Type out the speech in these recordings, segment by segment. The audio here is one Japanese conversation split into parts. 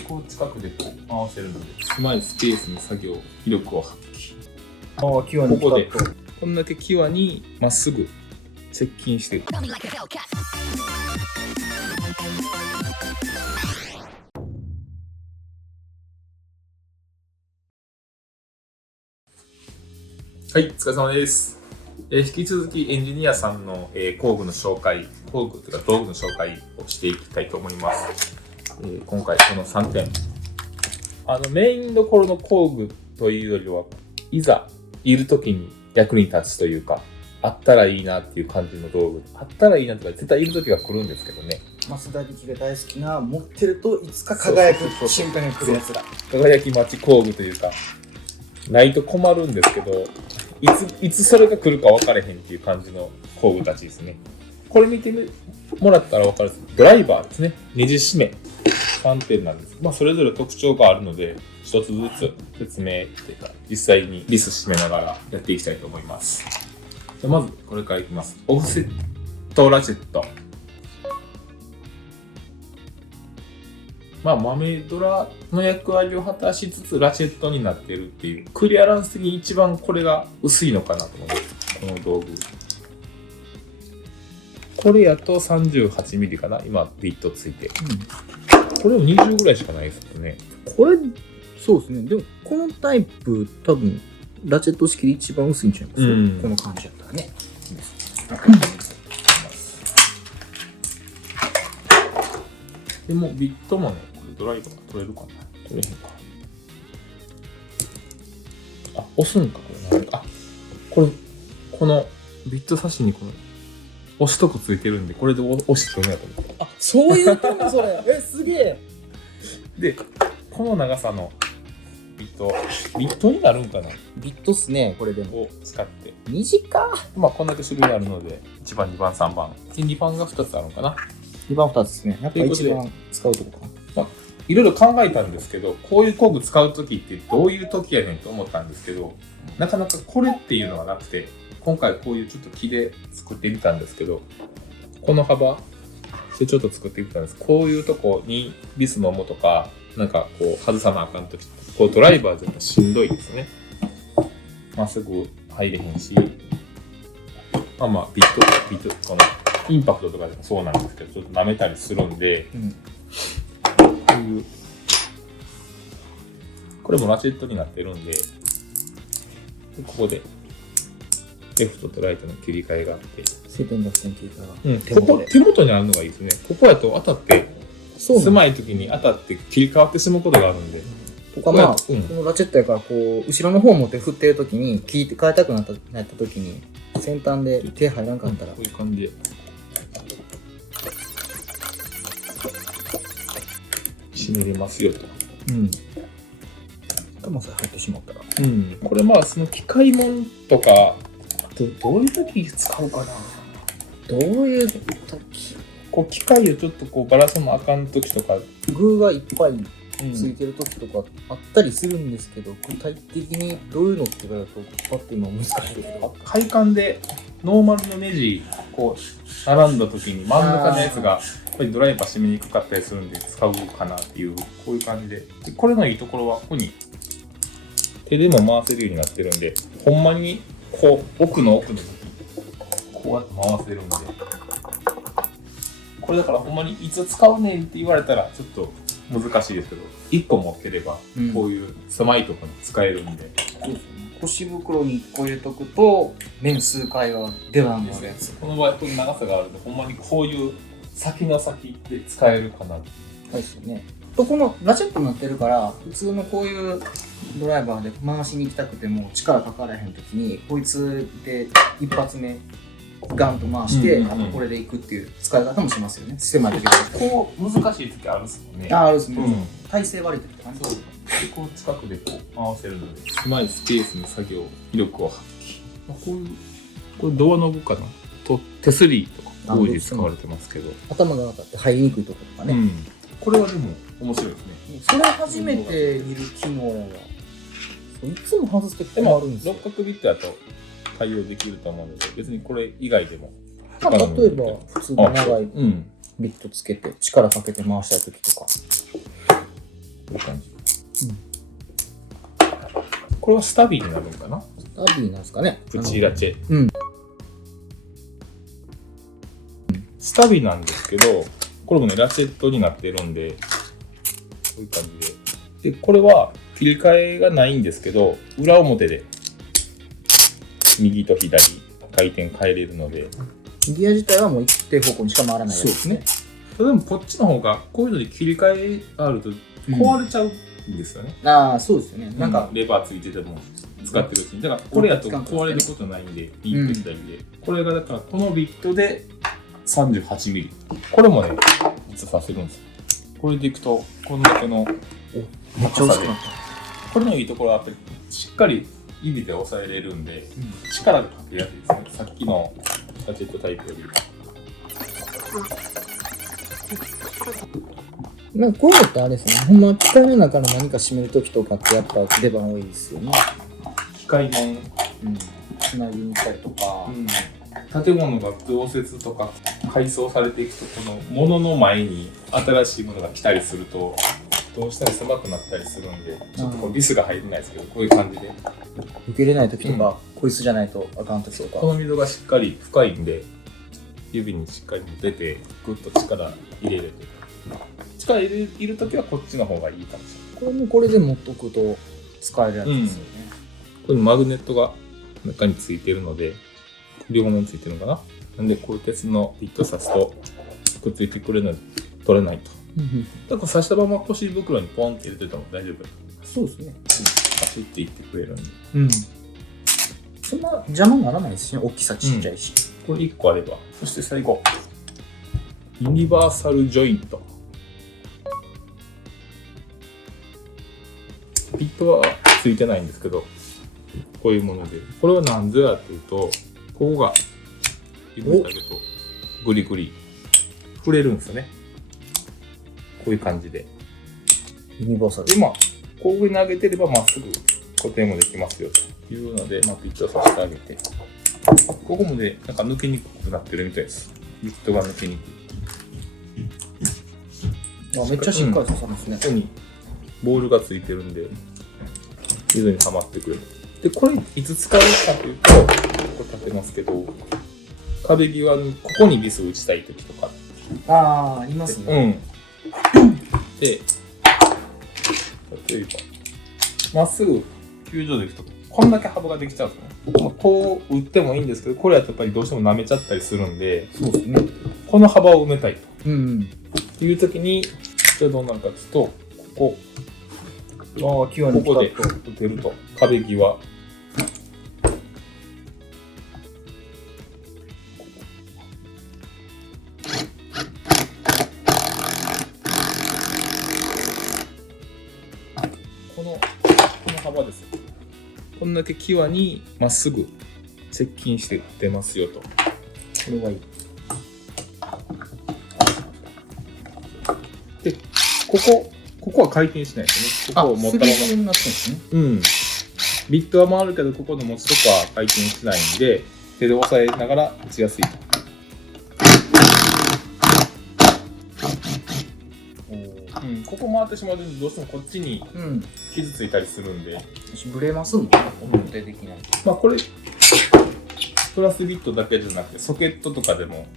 こう近くでこう回せるので、狭いスペースの作業威力を発揮。際にここでこんだけ際にまっすぐ接近してる。はい、お疲れ様です。引き続きエンジニアさんの、工具の紹介、工具というか道具の紹介をしていきたいと思います。今回この3点。メインどころの工具というよりは、いざいるときに役に立つというか、あったらいいなっていう感じの道具。あったらいいなとか絶対いるときが来るんですけどね。増田力が大好きな、持ってるといつか輝く瞬間に来るやつだ。輝き待ち工具というか、ないと困るんですけど、いつそれが来るか分かれへんっていう感じの工具たちですね。これ見てもらったら分かるんですけど、ドライバーですね。ネジ締め。3点なんです。それぞれ特徴があるので、一つずつ説明っていうか、実際にリス締めながらやっていきたいと思います。じゃあまずこれからいきます。オフセットラチェット。豆ドラの役割を果たしつつラチェットになっているっていう、クリアランス的に一番これが薄いのかなと思います。この道具。これやと 38mm かな、今ビットついて。これも20ぐらいしかないですよね。これ、そうですね。でも、このタイプ、多分、ラチェット式で一番薄いんちゃいます、この感じやったらね。でも、ビットもね、これドライバー取れるかな、取れへんか。押すんか、これ。このビット差しにこの押すとこついてるんで、これで押してるんやと思って。そういうことそれ。すげえ。で、この長さのビットになるんかな、ビットっすね、これでも。を使って。短こんだけ種類あるので、1番、2番、3番。2番が2つあるのかな。2番2つですね。やっぱ一番使うとこかな。いろいろ考えたんですけど、こういう工具使うときってどういうときやねんと思ったんですけど、なかなかこれっていうのがなくて、今回こういうちょっと木で作ってみたんですけど、この幅でちょっと作ってみたんです。こういうとこにビスのもとか、なんかこう外さなあかんとき、こうドライバーじゃしんどいですね。まっすぐ入れへんし、ビット、このインパクトとかでもそうなんですけど、ちょっと舐めたりするんで、こういうこれもラチェットになってるんで、ここでレフトとライトの切り替えがあって、晴天逆転切り替えが、ここ手元にあるのがいいですね。ここやと当たって狭い時に当たって切り替わってしまうことがあるんで、ここはこのラチェットやから、こう後ろの方を持って振ってる時に切り替えたくなった時に先端で手入らんかったら、こういう感じで締めれますよと。頭さえ入ってしまったら、これその機械もんとか、どういう時使うかな。どういう時、こう機械をちょっとこうバラさなあかん時とか、具がいっぱいついてる時とかあったりするんですけど、具体的にどういうのって言われるとパッて今難しいけど、配管でノーマルのネジこう並んだ時に真ん中のやつがやっぱりドライバー締めにくかったりするんで使うかなっていう、こういう感じで。これのいいところはここに手でも回せるようになってるんで、ほんまにこう奥の時こうやって回せるんで、これだからほんまにいつ使うねんって言われたらちょっと難しいですけど、1個持ってればこういう狭いところに使えるんで、腰袋に1個入れとくと年数回は出番ですね。この場合この長さがあるんで、ほんまにこういう先の先で使えるかな。そうですよね。とこのラチェットになってるから、普通のこういうドライバーで回しに行きたくても力かからへんときに、こいつで一発目ガンと回して、これでいくっていう使い方もしますよね。狭い時はこう難しい時あるんですもんね。あるんですね。体勢悪い時とかね。そうでこう近くでこう回せるので、狭いスペースの作業威力を発揮。これドアノブかなと手すりとか工事使われてますけど、頭が当たって入りにくいところとかね。これはでも面白いですね。それ初めて見る機能やわ。いつも外す時もあるんですよ。六角ビットだと対応できると思うので、別にこれ以外でも。例えば普通の長いビットつけて力かけて回したい時とか。ういう感じ。これはスタビになるのかな。スタビなんですかね。プチラチェ。うん。スタビなんですけど、これもね、ラチェットになってるんで、こういう感じで。で、これは切り替えがないんですけど、裏表で右と左回転変えれるので。ギア自体はもう一定方向にしか回らないやつですね。でもこっちの方がこういうので切り替えがあると壊れちゃうんですよね。ああ、そうですよね。なんかレバーついてても使ってるうちに。だからこれやと壊れることないんで、右と左で。これがだからこのビットで38ミリ。これもね、実はさせるんですよ。これでいくと、こんだけのめっちゃ薄くなった。これのいいところはやっぱりしっかり指で押さえれるんで、力がかけやすいですね。さっきのガジェットタイプより。なんかこういうのってあれですね。ほんま機械の中の何か閉めるときとかってやっぱ出番多いですよね。機械面、つなぎに行ったりとか。建物が増設とか改装されていくと、この物の前に新しいものが来たりするとどうしたら狭くなったりするんで、ちょっとこうリスが入れないですけど、こういう感じで受けれない時とか、こいつじゃないとあかん時とか。この溝がしっかり深いんで、指にしっかり持ててグッと力入れれて、力入れる時はこっちの方がいいかもしれない。これもこれで持っとくと使えるやつですよね。これマグネットが中についてるので、両面についてるのかな。なんでこういう鉄のピッと刺すとくっついてくれない、取れないと。だから刺したまま腰袋にポンって入れてても大丈夫。そうですね。パシッていってくれるんで。そんな邪魔にならないですしね。大きさちっちゃいし。これ1個あれば。そして最後、ユニバーサルジョイント。ピットはついてないんですけど、こういうもので。これは何ぞやというと、ここが指を上げるとグリグリ触れるんですよね。こういう感じで。ユニバーサル。で、こう上に上げてればまっすぐ固定もできますよというので、ピットをさせてあげて、ここもね、なんか抜けにくくなってるみたいです。ピットが抜けにくい。めっちゃしっかり刺さるんですね。ここにボールがついてるんで、溝にはまってくれる。で、これいつ使うかというと、ここ立てますけど、壁際に、ここにビスを打ちたいときとか。ありますね。で、例えば、まっすぐ球場でいくと、こんだけ幅ができちゃうんですね。こう打ってもいいんですけど、これやとやっぱりどうしても舐めちゃったりするんで、そうですね。この幅を埋めたいと。っていうときに、じゃあどうなるかというと、ここで打てると、壁際。この幅です。こんだけ際にまっすぐ接近して出ますよと。これはいい。で、ここは回転しないですね。ここを持ったまま。になってるんですね。ビットは回るけど、ここの持つとこは回転しないんで、手で押さえながら打ちやすいと。ここ回ってしまうとどうしてもこっちに傷ついたりするんで、ブレますもんね。表できない。これプラスビットだけじゃなくてソケットとかでも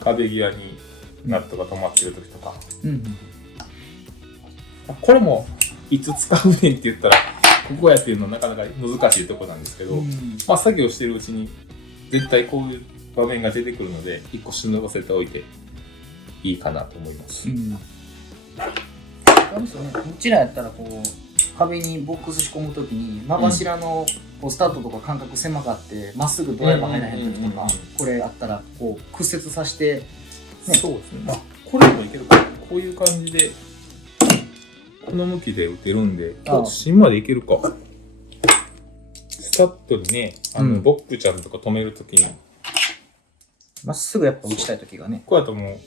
壁際にナットが止まってる時とか、これもいつ使うねんって言ったらここやっていうのはなかなか難しいとこなんですけど、作業してるうちに絶対こういう場面が出てくるので1個忍ばせておいていいかなと思います。あれですよね。こちらやったらこう壁にボックス仕込むときに真柱のこうスタートとか間隔狭かってまっすぐドライバー入らへんときとか、これあったらこう屈折させて、そうですね。これでもいけるか。こういう感じでこの向きで打てるんで、芯までいけるか。スタッドにね、ボックちゃんとか止めるときにまっすぐやっぱ打ちたいときがね。こうやともう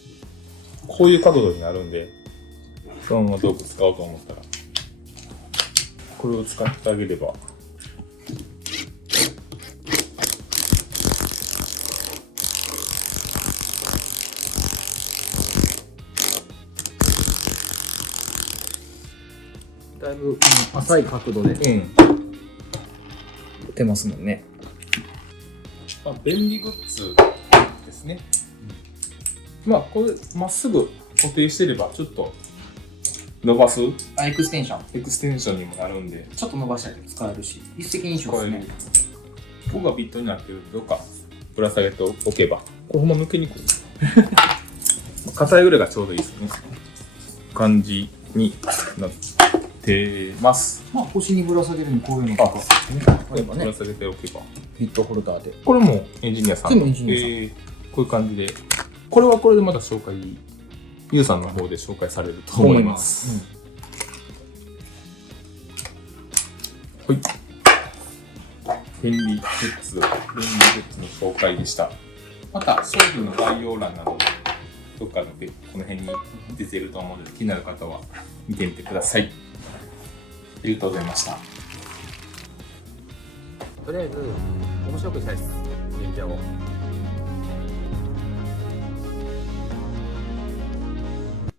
こういう角度になるんで、そのまま道具使おうと思ったらこれを使ってあげれば。だいぶ浅い角度でうん。打てますもんね。まあ、便利グッズですね。まあ、これ、まっすぐ固定してれば、ちょっと伸ばすエクステンション。エクステンションにもなるんで、ちょっと伸ばしたり使えるし、一石二鳥ですね。ここがビットになってるんで、どっかぶら下げておけば、ここほんま抜けにくい。硬いぐらいがちょうどいいですね。感じになってます。まあ腰にぶら下げるにこういうのとか、これぶら下げておけば。ビットホルダーで。これもエンジニアさん。全部エンジニアさん。こういう感じで。これはこれでまだ紹介、ゆうさんの方で紹介されると思います。はい。便利グッズの紹介でした。また商品の概要欄などでどっかのこの辺に出てると思うので、気になる方は見てみてください。ありがとうございました。とりあえず面白くしたいです、電気屋を。